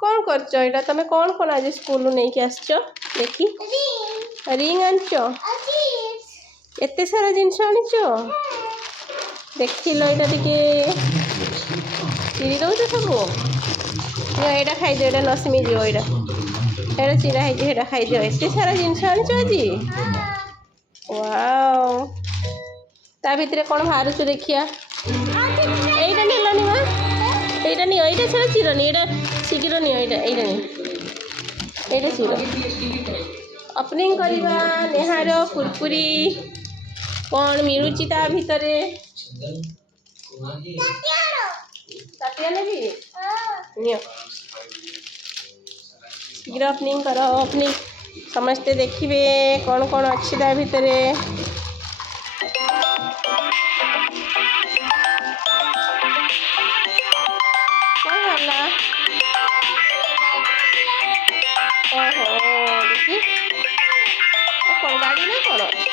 कौन करछ एटा तमे कौन आज स्कूल नहीं के आछछ देखी रिंग आनछ एते सारा जिनस आनिछ देखिल एटा टिके चिरी दउछ सब एटा खाई दे एटा नसमी जो एटा एटा चिरा है एटा खाई दे एते सारा जिनस आनिछ आजी वाओ ता भितरे कौन बाहर छ देखिया एटा नेलानी मा एटा नि एटा छरा चिरनी एटा शीघ्र नि एटा नि एटा चिर ओपनिंग करवा नेहार कुरकुरी कौन मिलुची ता भितरे ताटिया नेबी नियो शीघ्र ओपनिंग करो ओपनिंग समस्ते देखिए कौन कौन अच्छी ता भितरे ओहो देखी कौन गाड़ी ना कौन